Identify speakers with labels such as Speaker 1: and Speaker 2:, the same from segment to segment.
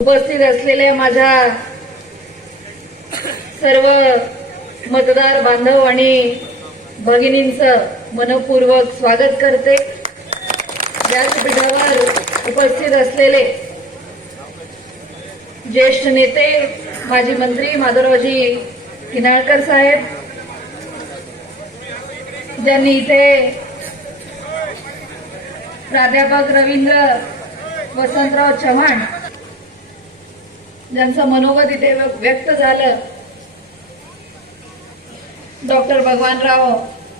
Speaker 1: उपस्थित असलेल्या माझ्या सर्व मतदार बांधव आणि भगिनींचं मनपूर्वक स्वागत करते. व्यासपीठावर उपस्थित असलेले ज्येष्ठ नेते माजी मंत्री माधवरावजी किनाळकर साहेब ज्यांनी इथे प्राध्यापक रवींद्र वसंतराव चव्हाण ज्यांचं मनोगत इथे व्यक्त झालं डॉक्टर भगवानराव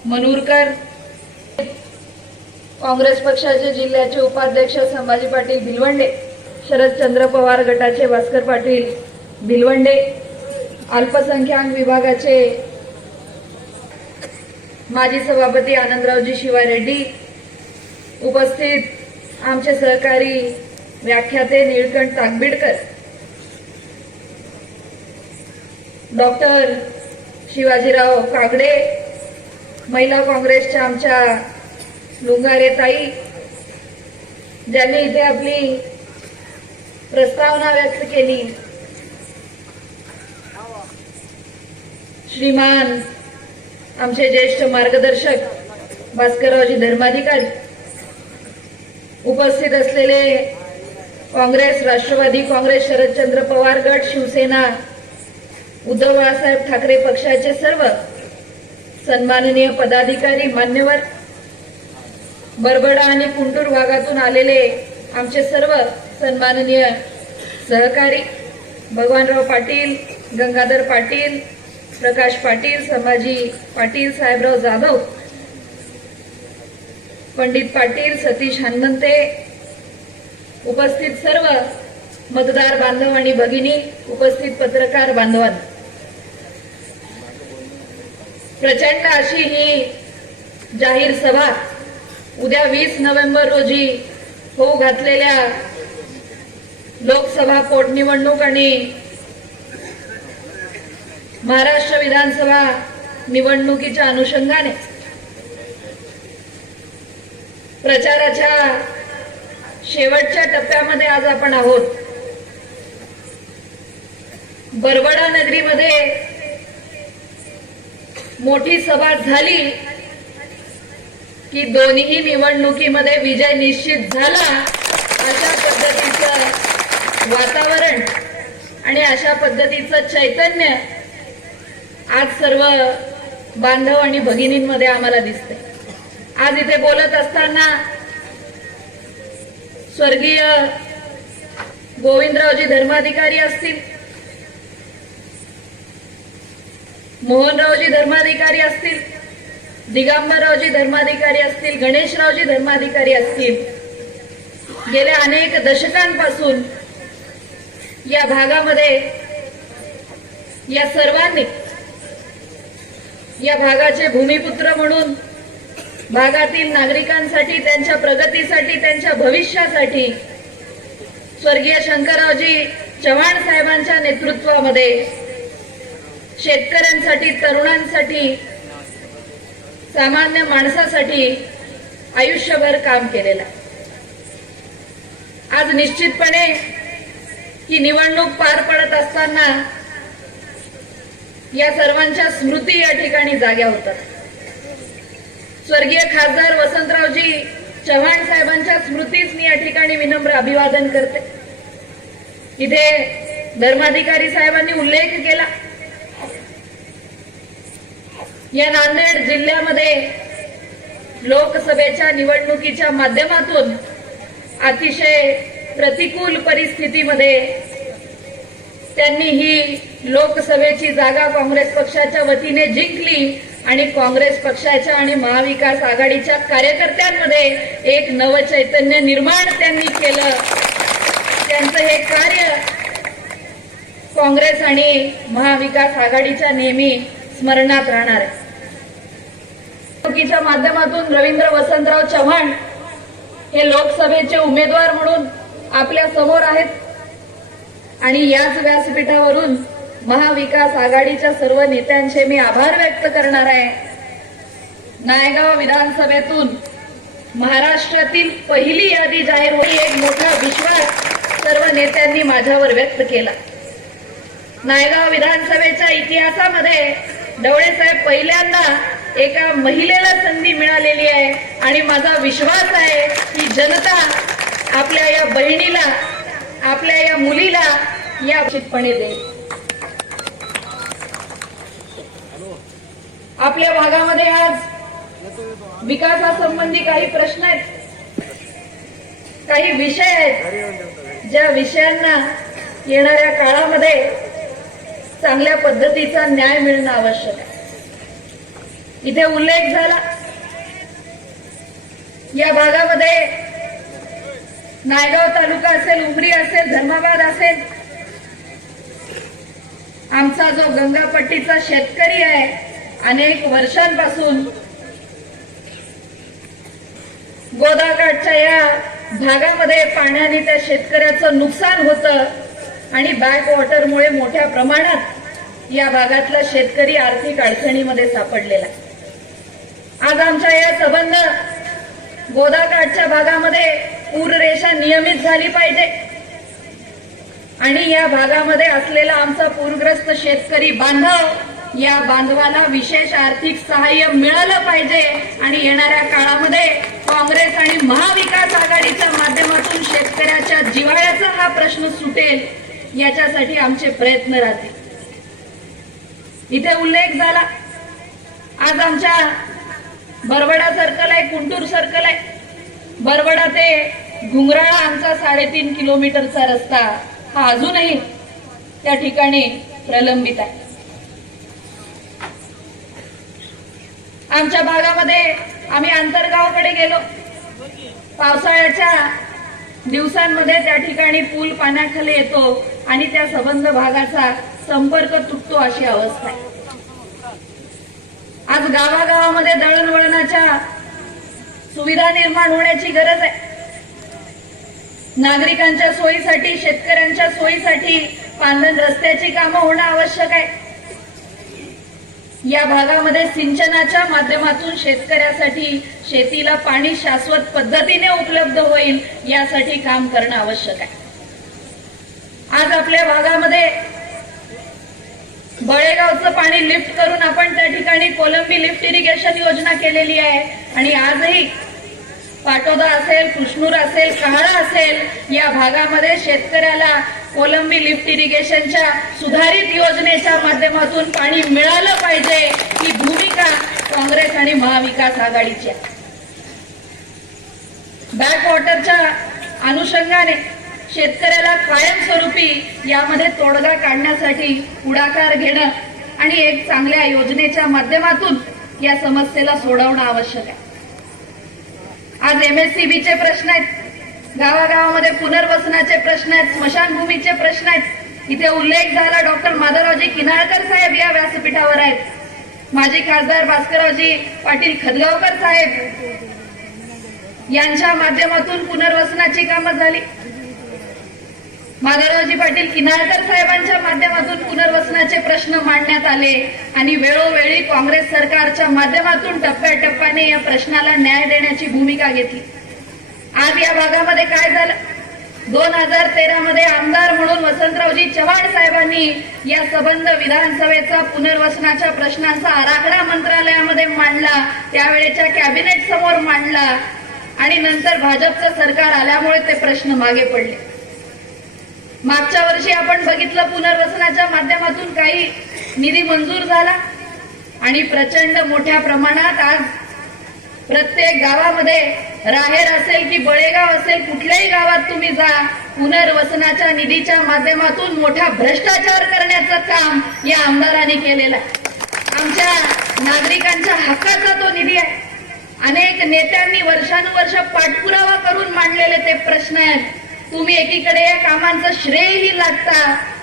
Speaker 1: मनूरकर काँग्रेस पक्षाचे जिल्ह्याचे उपाध्यक्ष संभाजी पाटील भिलवंडे शरदचंद्र पवार गटाचे भास्कर पाटील भिलवंडे अल्पसंख्याक विभागाचे माजी सभापती आनंदरावजी शिवाय रेड्डी उपस्थित आमचे सहकारी व्याख्याते निळकंठ ताकबीडकर. डॉक्टर शिवाजीराव कागडे महिला काँग्रेसच्या आमच्या लुंगारे ताई ज्यांनी इथे आपली प्रस्तावना व्यक्त केली. श्रीमान आमचे ज्येष्ठ मार्गदर्शक भास्कररावजी धर्माधिकारी उपस्थित असलेले काँग्रेस राष्ट्रवादी काँग्रेस शरदचंद्र पवार गट शिवसेना उद्धव बाळासाहेब ठाकरे पक्षाचे सर्व सन्माननीय पदाधिकारी मान्यवर बरबडा आणि कुंटूर भागातून आलेले आमचे सर्व सन्माननीय सहकारी भगवानराव पाटील गंगाधर पाटील प्रकाश पाटील संभाजी पाटील साहेबराव जाधव पंडित पाटील सतीश हनमंते उपस्थित सर्व मतदार बांधव आणि भगिनी उपस्थित पत्रकार बांधवांना. प्रचंड अशी ही जाहीर सभा उद्या वीस नोव्हेंबर रोजी होऊ घातलेल्या लोकसभा पोटनिवडणूक आणि महाराष्ट्र विधानसभा निवडणुकीच्या अनुषंगाने प्रचाराच्या शेवटच्या टप्प्यामध्ये आज आपण आहोत. बरबडा नगरीमध्ये मोठी सभा झाली की दोन्ही निवडणुकीमध्ये विजय निश्चित झाला अशा पद्धतीचं वातावरण आणि अशा पद्धतीचं चैतन्य आज सर्व बांधव आणि भगिनींमध्ये आम्हाला दिसते आज इथे बोलत असताना स्वर्गीय गोविंदरावजी धर्माधिकारी असतील मोहनरावजी धर्माधिकारी असतील दिगंबररावजी धर्माधिकारी असतील गणेशरावजी धर्माधिकारी असतील गेल्या अनेक दशकांपासून या भागामध्ये या सर्वांनी या भागाचे भूमिपुत्र म्हणून भागातील नागरिकांसाठी त्यांच्या प्रगतीसाठी त्यांच्या भविष्यासाठी स्वर्गीय शंकररावजी चव्हाण साहेबांच्या नेतृत्वामध्ये शेतकऱ्यांसाठी तरुणांसाठी सामान्य माणसासाठी आयुष्यभर काम केलेलं आहे. आज निश्चितपणे ही निवडणूक पार पडत असताना या सर्वांच्या स्मृती या ठिकाणी जाग्या होतात. स्वर्गीय खासदार वसंतरावजी चव्हाण साहेबांच्या स्मृतीच मी या ठिकाणी विनम्र अभिवादन करते. इथे धर्माधिकारी साहेबांनी उल्लेख केला. या नांदेड जिल्ह्यामध्ये लोकसभेच्या निवडणुकीच्या माध्यमातून अतिशय प्रतिकूल परिस्थितीमध्ये त्यांनी ही लोकसभेची जागा काँग्रेस पक्षाच्या वतीने जिंकली आणि काँग्रेस पक्षाच्या आणि महाविकास आघाडीच्या कार्यकर्त्यांमध्ये एक नवचैतन्य निर्माण त्यांनी केलं. त्यांचं हे कार्य काँग्रेस आणि महाविकास आघाडीच्या नेहमी स्मरणात राहणार आहे. निवडणुकीच्या माध्यमातून रवींद्र वसंतराव चव्हाण हे लोकसभेचे उमेदवार म्हणून आपल्यासमोर आहेत. आणि याच व्यासपीठावरून महाविकास आघाडीच्या सर्व नेत्यांचे मी आभार व्यक्त करणार आहे. नायगाव विधानसभेतून महाराष्ट्रातील पहिली यादी जाहीर होईल एक मोठा विश्वास सर्व नेत्यांनी माझ्यावर व्यक्त केला. नायगाव विधानसभेच्या इतिहासामध्ये डवळेसाहेब पहिल्यांदा एका महिलेला संधी मिळालेली आहे. आणि माझा विश्वास आहे की जनता आपल्या या बहिणीला आपल्या या मुलीला या उचितपणे देईल. आपल्या भागामध्ये आज विकासासंबंधी काही प्रश्न आहेत. काही विषय आहेत. ज्या विषयांना येणाऱ्या काळामध्ये चांगल्या पद्धतीचा न्याय मिळणं आवश्यक आहे. इथे उल्लेख झाला या भागामध्ये नायगाव तालुका असेल उमरी असेल धर्माबाद असेल आमचा जो गंगापट्टीचा शेतकरी आहे अनेक वर्षांपासून गोदाकाठच्या या भागामध्ये पाण्याने त्या शेतकऱ्याचं नुकसान होतं आणि बॅक वॉटरमुळे मोठ्या प्रमाणात या भागातला शेतकरी आर्थिक अडचणीमध्ये सापडलेला आहे. आज आमच्या या संबंध गोदाकाठच्या भागामध्ये पूर रेषा नियमित झाली पाहिजे. आणि या भागामध्ये असलेला आमचा पूरग्रस्त शेतकरी बांधव या बांधवाला विशेष आर्थिक सहाय्य मिळालं पाहिजे. आणि येणाऱ्या काळामध्ये काँग्रेस आणि महाविकास आघाडीच्या माध्यमातून शेतकऱ्याच्या जिव्हाळ्याचा हा प्रश्न सुटेल याच्यासाठी आमचे प्रयत्न राहतील. इथे उल्लेख झाला. आज आमच्या बरवडा सर्कल आहे कुंटूर सर्कल आहे. बरवडा ते घुंगराळा आमचा साडेतीन किलोमीटरचा रस्ता हा अजूनही त्या ठिकाणी प्रलंबित आहे. आमच्या भागामध्ये आम्ही आंतरगावकडे गेलो. पावसाळ्याच्या दिवसांमध्ये त्या ठिकाणी पूल पाण्याखाली येतो आणि त्या संबंध भागाचा संपर्क तुटतो अशी अवस्था आहे. आज गावागावामध्ये दळणवळणाच्या सुविधा निर्माण होण्याची गरज आहे. नागरिकांच्या सोयीसाठी शेतकऱ्यांच्या सोयीसाठी पांधन रस्त्याची कामं होणं आवश्यक आहे. या भागामध्ये सिंचनाच्या माध्यमातून शेतकऱ्यासाठी शेतीला पाणी शाश्वत पद्धतीने उपलब्ध होईल यासाठी काम करणं आवश्यक आहे. आज आपल्या भागामध्ये बळेगावचं पाणी लिफ्ट करून आपण त्या ठिकाणी कोलंबी लिफ्ट इरिगेशन योजना केलेली आहे. आणि आजही पाटोदा असेल कृष्णूर असेल काळा असेल या भागामध्ये शेतकऱ्याला कोलंबी लिफ्ट इरिगेशनच्या सुधारित योजनेच्या माध्यमातून पाणी मिळालं पाहिजे. ही भूमिका काँग्रेस आणि महाविकास आघाडीची आहे. बॅकवॉटरच्या अनुषंगाने शेतकऱ्याला कायमस्वरूपी यामध्ये तोडगा काढण्यासाठी पुढाकार घेणं आणि एक चांगल्या योजनेच्या माध्यमातून या समस्येला सोडवणं आवश्यक आहे. आज एमएससीबीचे प्रश्न आहेत. गावागावामध्ये पुनर्वसनाचे प्रश्न आहेत. स्मशानभूमीचे प्रश्न आहेत. इथे उल्लेख झाला डॉक्टर माधवरावजी किनाळकर साहेब या व्यासपीठावर आहेत. माजी खासदार भास्कररावजी पाटील खदगावकर साहेब यांच्या माध्यमातून पुनर्वसनाची कामं झाली. माधवरावजी पाटील किनाळकर साहेबांच्या माध्यमातून पुनर्वसनाचे प्रश्न मांडण्यात आले आणि वेळोवेळी काँग्रेस सरकारच्या माध्यमातून टप्प्याटप्प्याने या प्रश्नाला न्याय देण्याची भूमिका घेतली. आज या भागामध्ये काय झालं? दोन हजार तेरा मध्ये आमदार म्हणून वसंतरावजी चव्हाण साहेबांनी या संबंध विधानसभेचा पुनर्वसनाच्या प्रश्नांचा आराखडा मंत्रालयामध्ये मांडला त्यावेळेच्या कॅबिनेट समोर मांडला आणि नंतर भाजपचं सरकार आल्यामुळे ते प्रश्न मागे पडले. मागच्या वर्षी आपण बघितलं पुनर्वसनाच्या माध्यमातून काही निधी मंजूर झाला आणि प्रचंड मोठ्या प्रमाणात आज प्रत्येक गावामध्ये राहेर असेल की बळेगाव असेल कुठल्याही गावात तुम्ही जा पुनर्वसनाच्या निधीच्या माध्यमातून मोठा भ्रष्टाचार करण्याचं काम या आमदारांनी केलेलं आहे. आमच्या नागरिकांच्या हक्काचा तो निधी आहे. अनेक नेत्यांनी वर्षानुवर्ष पाठपुरावा करून मांडलेले ते प्रश्न आहेत. तुम्ही एकीकडे या कामांचं श्रेयही लागता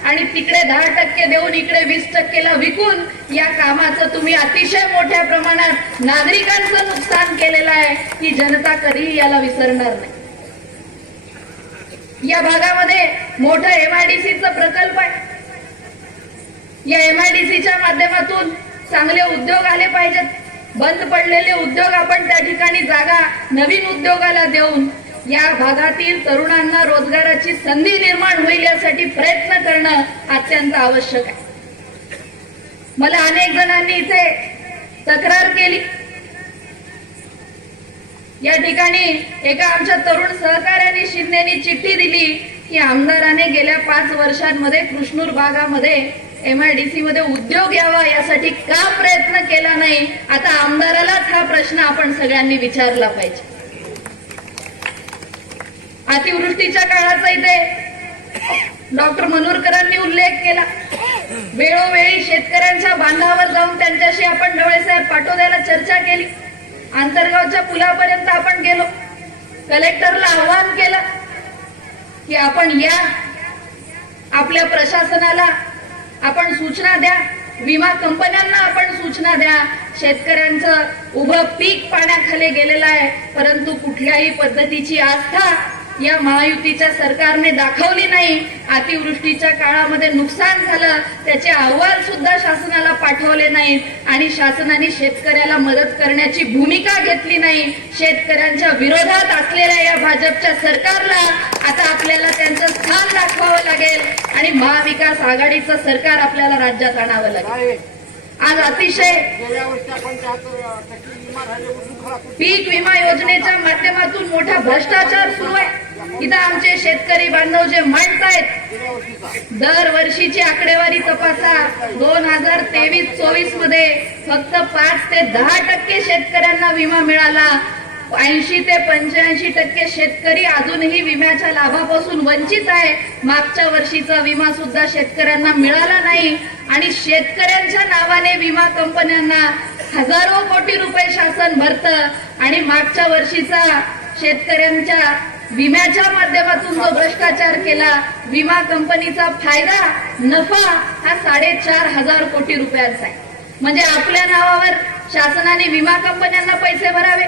Speaker 1: आणि तिकडे दहा टक्के देऊन इकडे वीस टक्केला विकून या कामाचं तुम्ही अतिशय मोठ्या प्रमाणात नागरिकांचं नुकसान केलेलं आहे ही जनता कधीही याला विसरणार नाही. या भागामध्ये मोठं एमआयडीसीचं प्रकल्प आहे. या एमआयडीसीच्या माध्यमातून चांगले उद्योग आले पाहिजेत. बंद पडलेले उद्योग आपण त्या ठिकाणी जागा नवीन उद्योगाला देऊन या भागातील तरुणांना रोजगाराची संधी निर्माण होईल यासाठी प्रयत्न करणं अत्यंत आवश्यक आहे. मला अनेक जणांनी इथे तक्रार केली. या ठिकाणी एका आमच्या तरुण सहकार्याने शिंदेनी चिठ्ठी दिली की आमदाराने गेल्या पाच वर्षांमध्ये कृष्णूर भागामध्ये एमआयडीसी मध्ये उद्योग यावा यासाठी का प्रयत्न केला नाही? आता आमदारालाच हा प्रश्न आपण सगळ्यांनी विचारला पाहिजे. अतिवृष्टीच्या काळाचा इथे डॉक्टर मनोरकरांनी उल्लेख केला. वेळोवेळी शेतकऱ्यांच्या बांधावर जाऊन त्यांच्याशी आपण डोळेसाहेब पाठोद्याला चर्चा केली. आंतरगावच्या पुलापर्यंत आपण गेलो. कलेक्टरला आवाहन केलं की आपण या. आपल्या प्रशासनाला आपण सूचना द्या. विमा कंपन्यांना आपण सूचना द्या. शेतकऱ्यांचं उभं पीक पाण्याखाली गेलेलं आहे. परंतु कुठल्याही पद्धतीची आस्था या महायुतीच्या सरकारने दाखवली नाही. अतिवृष्टीच्या काळामध्ये नुकसान झालं त्याचे अहवाल सुद्धा शासनाला पाठवले नाहीत. आणि शासनाने शेतकऱ्याला मदत करण्याची भूमिका घेतली नाही. शेतकऱ्यांच्या विरोधात असलेल्या या भाजपच्या सरकारला आता आपल्याला त्यांचं स्थान दाखवावं लागेल. आणि महाविकास आघाडीचं सरकार आपल्याला राज्यात आणावं लागेल. आज अतिशय पीक विमा योजनेच्या माध्यमातून मोठा भ्रष्टाचार सुरू आहे. इथं आमचे शेतकरी बांधव जे मांडतायत दरवर्षीची आकडेवारी तपासा. दोन हजार तेवीस चोवीसमध्ये फक्त पाच ते दहा टक्के शेतकऱ्यांना विमा मिळाला. ऐंशी ते पंच्याऐंशी टक्के शेतकरी अजूनही विम्याच्या लाभापासून वंचित आहे. मागच्या वर्षीचा विमा सुद्धा शेतकऱ्यांना मिळाला नाही. आणि शेतकऱ्यांच्या नावाने विमा कंपन्यांना हजारो कोटी रुपये शासन भरतं. आणि मागच्या वर्षीचा शेतकऱ्यांच्या विम्याच्या माध्यमातून जो भ्रष्टाचार केला विमा कंपनीचा फायदा नफा हा साडेचार हजार कोटी रुपयांचा आहे. म्हणजे आपल्या नावावर शासनाने विमा कंपन्यांना पैसे भरावे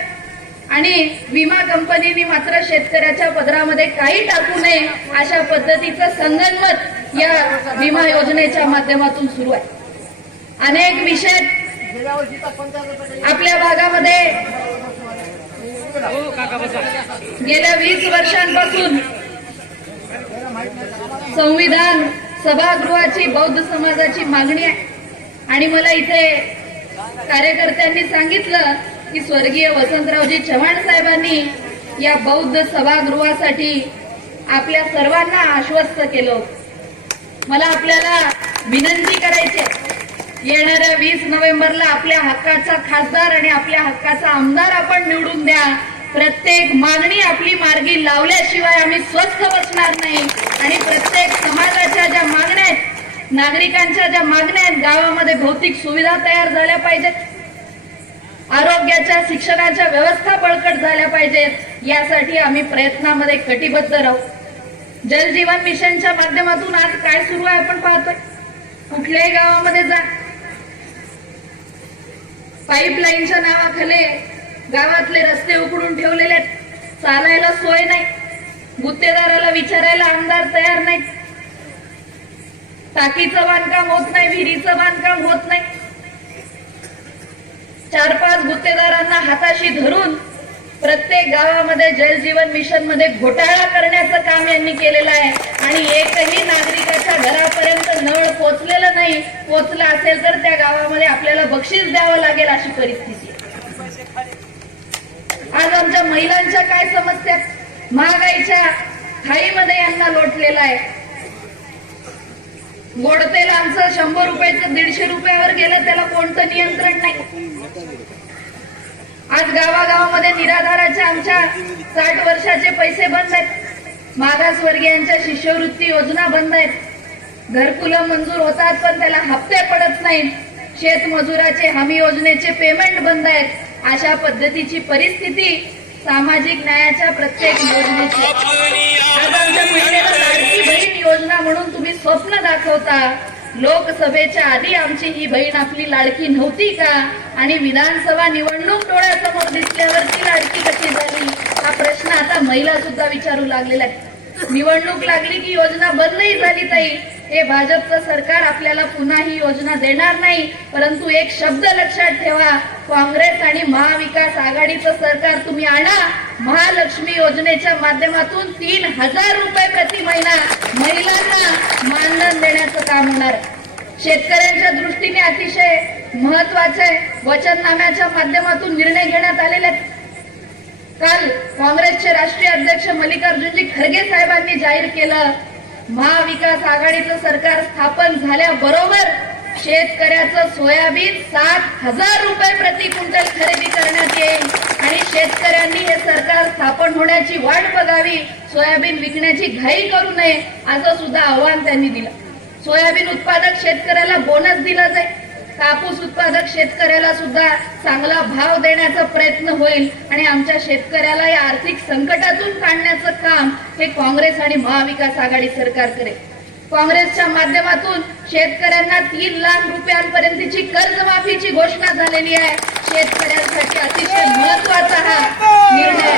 Speaker 1: आणि विमा कंपनीने मात्र शेतकऱ्याच्या पदरामध्ये काही टाकू नये अशा पद्धतीचं संगनमत या विमा योजनेच्या माध्यमातून सुरू आहे. अनेक विषय आपल्या भागामध्ये हो, गेल्या वीस वर्षांपासून संविधान सभागृहाची बौद्ध समाजाची मागणी आहे. आणि मला इथे कार्यकर्त्यांनी सांगितलं की स्वर्गीय वसंतरावजी चव्हाण साहेबांनी या बौद्ध सभागृहासाठी आपल्या सर्वांना आश्वस्त केलं. मला आपल्याला विनंती करायची आहे. येणाऱ्या वीस नोव्हेंबरला आपल्या हक्काचा खासदार आणि आपल्या हक्काचा आमदार आपण निवडून द्या. प्रत्येक मागणी आपली मार्गी लावल्याशिवाय आम्ही स्वस्थ बसणार नाही. आणि प्रत्येक समाजाच्या ज्या मागण्या आहेत नागरिकांच्या ज्या मागण्या आहेत गावामध्ये भौतिक सुविधा तयार झाल्या पाहिजेत. आरोग्याच्या शिक्षणाच्या व्यवस्था बळकट झाल्या पाहिजेत. यासाठी आम्ही प्रयत्नामध्ये कटिबद्ध राहू. जलजीवन मिशनच्या माध्यमातून आज काय सुरू आहे आपण पाहतोय. कुठल्याही गावामध्ये जा. पाईपलाईनच्या नावाखाली गावातले रस्ते उकडून ठेवलेले आहेत. चालायला सोय नाही. गुत्तेदाराला विचारायला आमदार तयार नाही टाकीचं बांधकाम होत नाही विहिरीचं बांधकाम होत नाही. चार पाच गुत्तेदारांना हाताशी धरून प्रत्येक गावामध्ये जल जीवन मिशनमध्ये घोटाळा करण्याचं काम यांनी केलेलं आहे. आणि एकही नागरिकाच्या घरापर्यंत नळ पोचलेलं नाही पोचलं असेल तर त्या गावामध्ये आपल्याला बक्षीस द्यावं लागेल अशी परिस्थिती आज आमच्या महिलांच्या काय समस्या? महागाईच्या खाईमध्ये यांना लोटलेला आहे. गोडतेल आमचं शंभर रुपयाचं दीडशे रुपयावर गेलं त्याला कोणतं नियंत्रण नाही. आज गावागावामध्ये निराधाराच्या आमच्या साठ वर्षाचे पैसे बंद आहेत. मागासवर्गीयांच्या शिष्यवृत्ती योजना बंद आहेत. घरकुलं मंजूर होतात पण त्याला हप्ते पडत नाहीत. शेतमजुराचे हमी योजनेचे पेमेंट बंद आहेत. अशा पद्धतीची परिस्थिती सामाजिक न्यायाच्या प्रत्येक योजनेची. योजना म्हणून तुम्ही स्वप्न दाखवता. लोकसभेच्या आधी आमची ही बहीण आपली लाडकी नव्हती का? आणि विधानसभा निवडणूक डोळ्यासमोर दिसल्यावर ती लाडकी कशी झाली? हा प्रश्न आता महिला सुद्धा विचारू लागलेला आहे निवडणूक लागली की योजना बंदही झाली ताई. हे भाजपचं सरकार आपल्याला पुन्हा ही योजना देणार नाही. परंतु एक शब्द लक्षात ठेवा. काँग्रेस आणि महाविकास आघाडीचं सरकार तुम्ही आणा. महालक्ष्मी योजनेच्या माध्यमातून तीन हजार रुपये प्रति महिना महिलांना मानधन देण्याचं काम होणार. शेतकऱ्यांच्या दृष्टीने अतिशय महत्त्वाचे वचननाम्याच्या माध्यमातून निर्णय घेण्यात आलेले काल काँग्रेसचे राष्ट्रीय अध्यक्ष मल्लिकार्जुनजी खरगे साहेबांनी जाहीर केलं महाविकास आघाडीचं सरकार स्थापन झाल्याबरोबर शेतकऱ्याचं सोयाबीन सात हजार रुपये प्रति क्विंटल खरेदी करण्यात येईल. आणि शेतकऱ्यांनी हे सरकार स्थापन होण्याची वाट बघावी सोयाबीन विकण्याची घाई करू नये असं सुद्धा आव्हान त्यांनी दिलं. सोयाबीन उत्पादक शेतकऱ्याला बोनस दिला जाईल. कापूस उत्पादक शेतकऱ्याला सुद्धा चांगला भाव देण्याचा प्रयत्न होईल आणि आमच्या शेतकऱ्याला या आर्थिक संकटातून काढण्याचं काम हे काँग्रेस आणि महाविकास आघाडी सरकार करेल. काँग्रेसच्या माध्यमातून शेतकऱ्यांना तीन लाख रुपयांपर्यंतची कर्जमाफीची घोषणा झालेली आहे. शेतकऱ्यांसाठी अतिशय महत्त्वाचा हा निर्णय.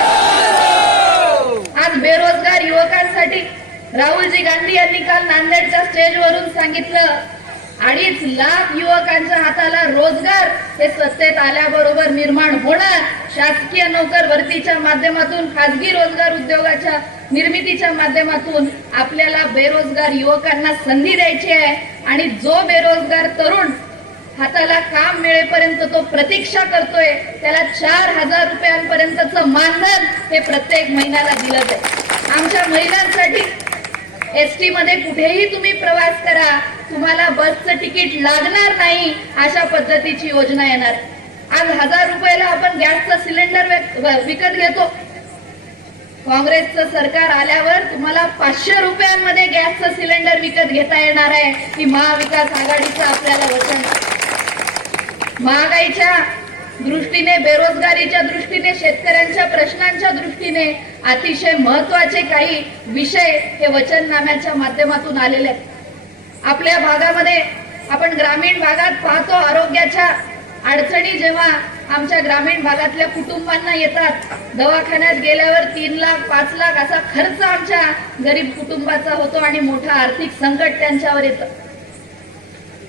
Speaker 1: आज बेरोजगार युवकांसाठी राहुलजी गांधी यांनी काल नांदेडच्या स्टेजवरून सांगितलं अडीच लाख युवकांच्या हाताला रोजगार हे सत्तेत आल्याबरोबर निर्माण होणार. शासकीय नोकर भरतीच्या माध्यमातून खासगी रोजगार उद्योगाच्या निर्मितीच्या माध्यमातून आपल्याला बेरोजगार युवकांना संधी द्यायची आहे. आणि जो बेरोजगार तरुण हाताला काम मिळेपर्यंत तो प्रतीक्षा करतोय त्याला चार हजार रुपयांपर्यंतचं मानधन हे प्रत्येक महिन्याला दिलं जाईल. आमच्या महिलांसाठी एसटी मध्ये कुठेही तुम्ही प्रवास करा तुम्हाला बसचं तिकीट लागणार नाही अशा पद्धतीची योजना येणार. आज हजार रुपयाला आपण गॅसचा सिलेंडर विक- विकत घेतो. काँग्रेसचं सरकार आल्यावर तुम्हाला पाचशे रुपयांमध्ये गॅसचं सिलेंडर विकत घेता येणार आहे. ही महाविकास आघाडीचं आपल्याला वचन महागाईच्या दृष्टीने बेरोजगारीच्या दृष्टीने शेतकऱ्यांच्या प्रश्नांच्या दृष्टीने अतिशय महत्त्वाचे काही विषय हे वचननाम्याच्या माध्यमातून आलेले आहेत. आपल्या भागामध्ये आपण ग्रामीण भागात पाहतो आरोग्याच्या अडचणी जेव्हा आमच्या ग्रामीण भागातल्या कुटुंबांना येतात दवाखान्यात गेल्यावर तीन लाख पाच लाख असा खर्च आमच्या गरीब कुटुंबाचा होतो आणि मोठा आर्थिक संकट त्यांच्यावर येतं.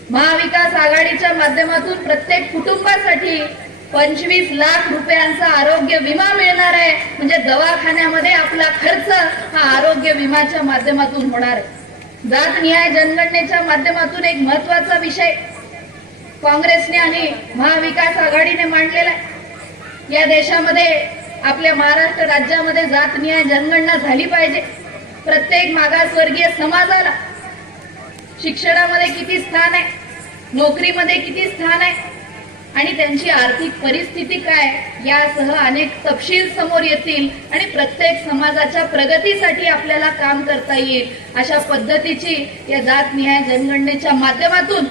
Speaker 1: महाविकास आघाडीच्या माध्यमातून प्रत्येक कुटुंबासाठी पंचवीस लाख रुपयांचा आरोग्य विमा मिळणार आहे. म्हणजे दवाखान्यामध्ये आपला खर्च हा आरोग्य विमाच्या माध्यमातून होणार आहे. जात न्याय जनगणनेच्या माध्यमातून एक महत्त्वाचा विषय काँग्रेसने आणि महाविकास आघाडीने मांडलेला आहे. या देशामध्ये आपल्या महाराष्ट्र राज्यामध्ये जात न्याय जनगणना झाली पाहिजे. प्रत्येक मागासवर्गीय समाजाला शिक्षणामध्ये किती स्थान आहे? नोकरीमध्ये किती स्थान आहे? आणि त्यांची आर्थिक परिस्थिती काय यासह अनेक तपशील समोर येतील आणि प्रत्येक समाजाच्या प्रगतीसाठी आपल्याला काम करता येईल. अशा पद्धतीची या जात निहाय जनगणनेच्या माध्यमातून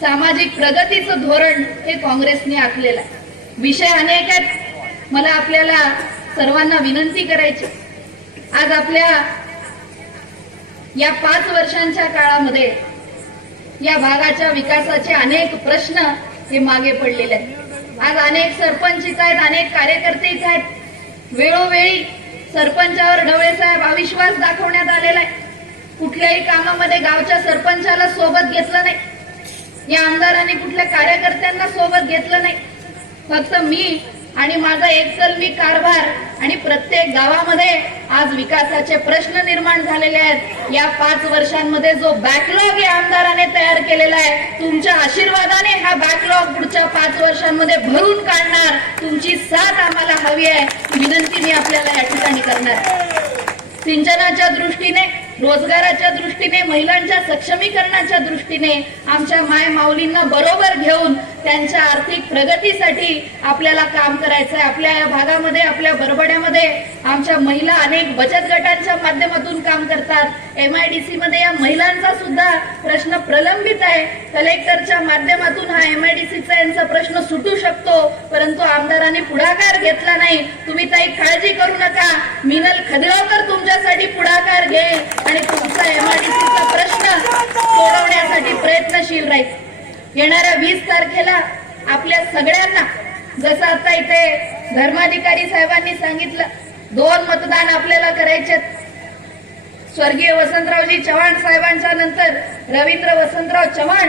Speaker 1: सामाजिक प्रगतीचं धोरण हे काँग्रेसने आखलेलं आहे. विषय अनेक आहेत. मला आपल्याला सर्वांना विनंती करायची आज आपल्या या पाच वर्षांच्या काळामध्ये या भागाच्या विकासाचे अनेक प्रश्न हे मागे पडलेले आहेत. आज अनेक सरपंच इथं आहेत अनेक कार्यकर्ते इथं आहेत. वेळोवेळी सरपंचावर ढवळे साहेब अविश्वास दाखवण्यात आलेला आहे. कुठल्याही कामामध्ये गावच्या सरपंचाला सोबत घेतलं नाही. या आमदारांनी कुठल्या कार्यकर्त्यांना सोबत घेतलं नाही. फक्त मी आणि माझा एककलमी कारभार आणि प्रत्येक गावामध्ये आज विकासाचे प्रश्न निर्माण झालेले आहेत. या पाच वर्षांमध्ये जो बॅकलॉग या आमदाराने तयार केलेला आहे तुमच्या आशीर्वादाने हा बॅकलॉग पुढच्या पाच वर्षांमध्ये भरून काढणार. तुमची साथ आम्हाला हवी आहे. विनंती मी आपल्याला या ठिकाणी करणार. सिंचनाच्या दृष्टीने रोजगाराच्या दृष्टीने महिलांच्या सक्षमीकरणाच्या दृष्टीने आमच्या माय माऊलींना बरोबर घेऊन त्यांच्या आर्थिक प्रगतीसाठी आपल्याला काम करायचं आहे आपल्या या भागामध्ये आपल्या बरबड्यामध्ये आमच्या महिला अनेक बचत गटांच्या माध्यमातून काम करतात. एमआयडीसी मध्ये या महिलांचा सुद्धा प्रश्न प्रलंबित आहे. कलेक्टरच्या माध्यमातून हा एमआयडीसीचा यांचा प्रश्न सुटू शकतो परंतु आमदारांनी पुढाकार घेतला नाही. तुम्ही ताई काळजी करू नका. मिनल खदगावकर तुमच्यासाठी पुढाकार घेईल आणि तुमचा एमआयडीसीचा प्रश्न सोडवण्यासाठी प्रयत्नशील राहील. येणाऱ्या वीस तारखेला आपल्या सगळ्यांना जसं आता इथे धर्माधिकारी साहेबांनी सांगितलं दोन मतदान आपल्याला करायचे स्वर्गीय वसंतरावजी चव्हाण साहेबांच्या नंतर रवींद्र वसंतराव चव्हाण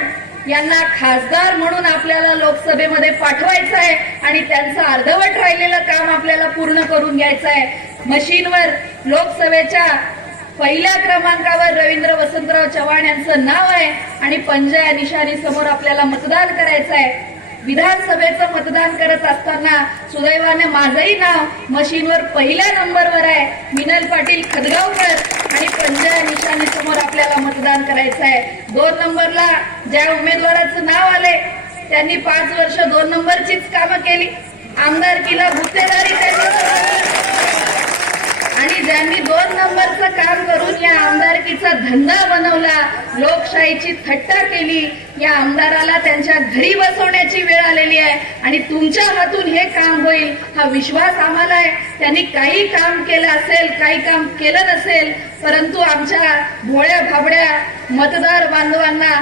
Speaker 1: यांना खासदार म्हणून आपल्याला लोकसभेमध्ये पाठवायचं आहे आणि त्यांचं अर्धवट राहिलेलं काम आपल्याला पूर्ण करून घ्यायचं आहे. मशीनवर लोकसभेच्या पहिल्या क्रमांकावर रवींद्र वसंतराव चव्हाण यांचं नाव आहे आणि पंजा निशाणी समोर आपल्याला मतदान करायचं आहे. विधानसभेचं मतदान करत असताना सुदैवाने माझंही नाव मशीनवर पहिल्या नंबरवर आहे. मिनल पाटील खदगावकर आणि पंजा निशाणी समोर आपल्याला मतदान करायचं आहे. दोन नंबरला ज्या उमेदवाराचं नाव आले त्यांनी पाच वर्ष दोन नंबरचीच कामं केली. आमदारकीला गुत्तेदारी त्यांनी आणि ज्यांनी दोन नंबरचं काम करून या आमदारकीचा धंदा बनवला लोकशाहीची थट्टा केली या आमदाराला त्यांच्या घरी बसवण्याची वेळ आलेली आहे. आणि तुमच्या हातून हे काम होईल हा विश्वास आम्हाला आहे. त्यांनी काही काम केलं असेल काही काम केलं नसेल परंतु आमच्या भोळ्या भाबड्या मतदार बांधवांना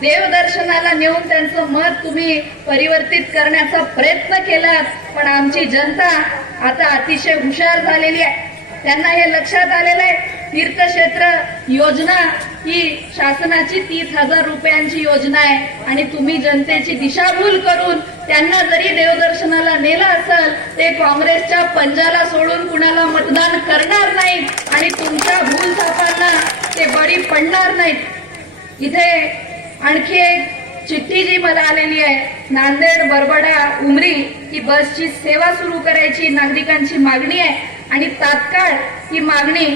Speaker 1: देवदर्शनाला नेऊन त्यांचं मत तुम्ही परिवर्तित करण्याचा प्रयत्न केलात. पण आमची जनता आता अतिशय हुशार झालेली आहे. त्यांना हे लक्षात आलेलं आहे. तीर्थक्षेत्र योजना ही शासनाची तीस हजार रुपयांची योजना आहे. आणि तुम्ही जनतेची दिशाभूल करून त्यांना जरी देवदर्शनाला नेलं असेल ते काँग्रेसच्या पंजाला सोडून कुणाला मतदान करणार नाहीत. आणि तुमच्या भूलथापांना ते बळी पडणार नाहीत. इथे आणखी एक चिठ्ठी जी मला आलेली आहे नांदेड बरबडा उमरी ही बसची सेवा सुरू करायची नागरिकांची मागणी आहे आणि तात्काळ ही मागणी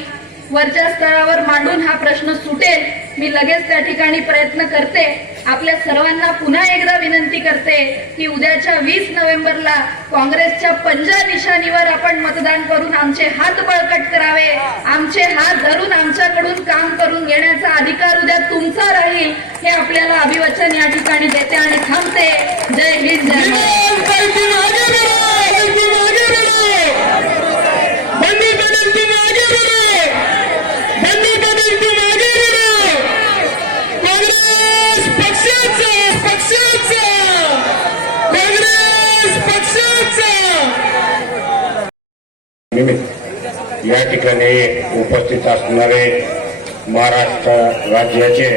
Speaker 1: वरच्या स्तरावर मांडून हा प्रश्न सुटेल. मी लगेच त्या ठिकाणी प्रयत्न करते. आपल्या सर्वांना पुन्हा एकदा विनंती करते की उद्याच्या वीस नोव्हेंबरला काँग्रेसच्या पंजा निशाणीवर आपण मतदान करून आमचे हात बळकट करावे. आमचे हात धरून आमच्याकडून काम करून घेण्याचा अधिकार उद्या तुमचा राहील हे आपल्याला अभिवचन या ठिकाणी देते आणि थांबते. जय हिंद जय
Speaker 2: काँग्रेस
Speaker 3: या ठिकाणी उपस्थित असणारे महाराष्ट्र राज्याचे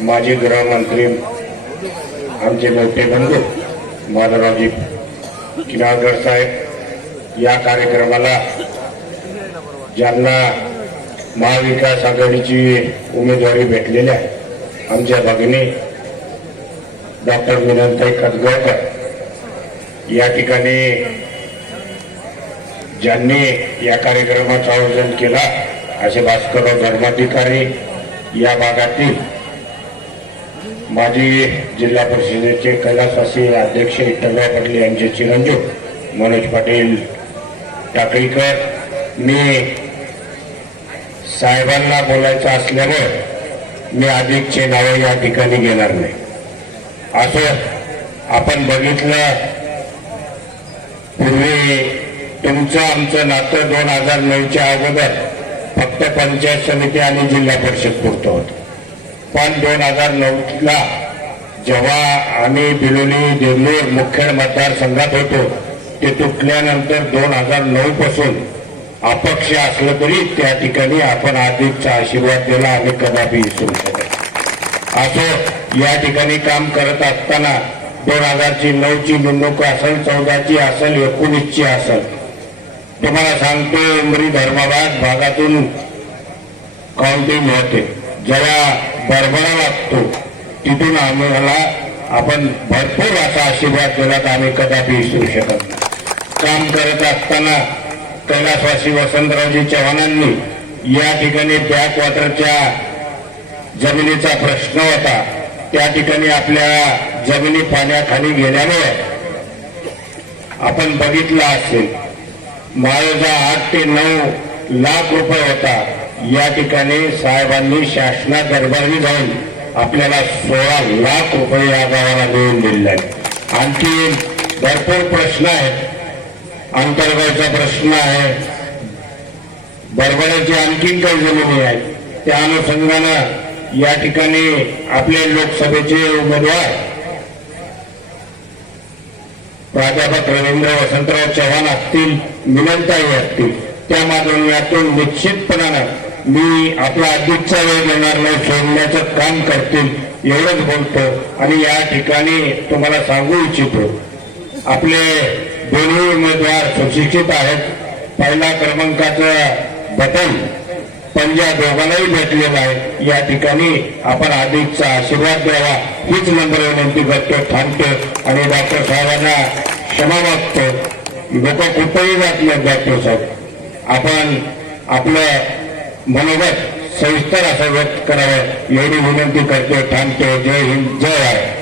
Speaker 3: माजी गृहमंत्री आमचे मोठे बंधू माधवरावजी किनाळकर साहेब या कार्यक्रमाला ज्यांना महाविकास आघाडीची उमेदवारी भेटलेल्या आमच्या भगिनी डॉक्टर विनंताई कसगावकर या ठिकाणी ज्यांनी या कार्यक्रमाचं आयोजन केला असे भास्करराव धर्माधिकारी या भागातील माजी जिल्हा परिषदेचे कैलासवासी अध्यक्ष विठ्ठलराव पाटील यांचे चिरंजीव मनोज पाटील टाकळीकर मी साहेबांना बोलायचं असल्यामुळे मी अधिकचे नावे या ठिकाणी घेणार नाही. असं आपण बघितलं. पूर्वी तुमचं आमचं नातं दोन हजार नऊच्या अगोदर फक्त पंचायत समिती आणि जिल्हा परिषद पुरतं होतं. पण दोन हजार नऊला जेव्हा आम्ही बिलोली देवलूर मुखेड मतदारसंघात होतो ते तुटल्यानंतर दोन हजार नऊ पासून अपक्ष असलं तरी त्या ठिकाणी आपण आधीचा आशीर्वाद दिला आम्ही कदापि विसरू शकत असो या ठिकाणी काम करत असताना दोन हजारची नऊची निवडणूक असेल चौदाची असेल एकोणीसची असेल. तुम्हाला सांगतो उमरी धर्माबाद भागातून काउंटिंग होते. जेव्हा बरबडा लागतो तिथून आम्हाला आपण भरपूर असा आशीर्वाद दिला तर आम्ही कदापि विसरू शकत काम करत असताना कैलासवासी वसंतरावजी चव्हाणांनी या ठिकाणी बॅकवॉटरच्या जमिनीचा प्रश्न होता. त्या ठिकाणी आपल्या जमिनी पाण्याखाली गेल्यामुळे आपण बघितलं असेल माझा आठ ते नऊ लाख रुपये होता. या ठिकाणी साहेबांनी शासना दरबारी जाऊन आपल्याला सोळा लाख रुपये या गावाला मिळून दिलेले आहेत. आणखी भरपूर प्रश्न आहेत. अंतर्गावचा प्रश्न आहे. बरबड्याची आणखीन काही जमिनी आहेत. त्या अनुषंगानं या ठिकाणी आपले लोकसभेचे उमेदवार प्राध्यापक रवींद्र वसंतराव चव्हाण असतील विनंताही असतील त्या माध्यमातून निश्चितपणानं मी आपला अधिकचा वेळ देणार नाही सोडण्याचं काम करतील एवढंच बोलतो. आणि या ठिकाणी तुम्हाला सांगू इच्छितो आपले दोन्ही उमेदवार सुशिक्षित आहेत. पहिला क्रमांकाचं बटन पंजा दोघांनाही भेटलेला आहे. या ठिकाणी आपण अधिकचा आशीर्वाद द्यावा. हीच नंबर विनंती करतो थांबतो आणि डॉक्टर साहेबांना क्षमा मागतो. लोक कुठेही जात नाहीत डॉक्टर साहेब. आपण आपलं मनोगत सविस्तर असं व्यक्त करावं. एवढी विनंती करतो. थांबतो. जय हिंद. जय आहे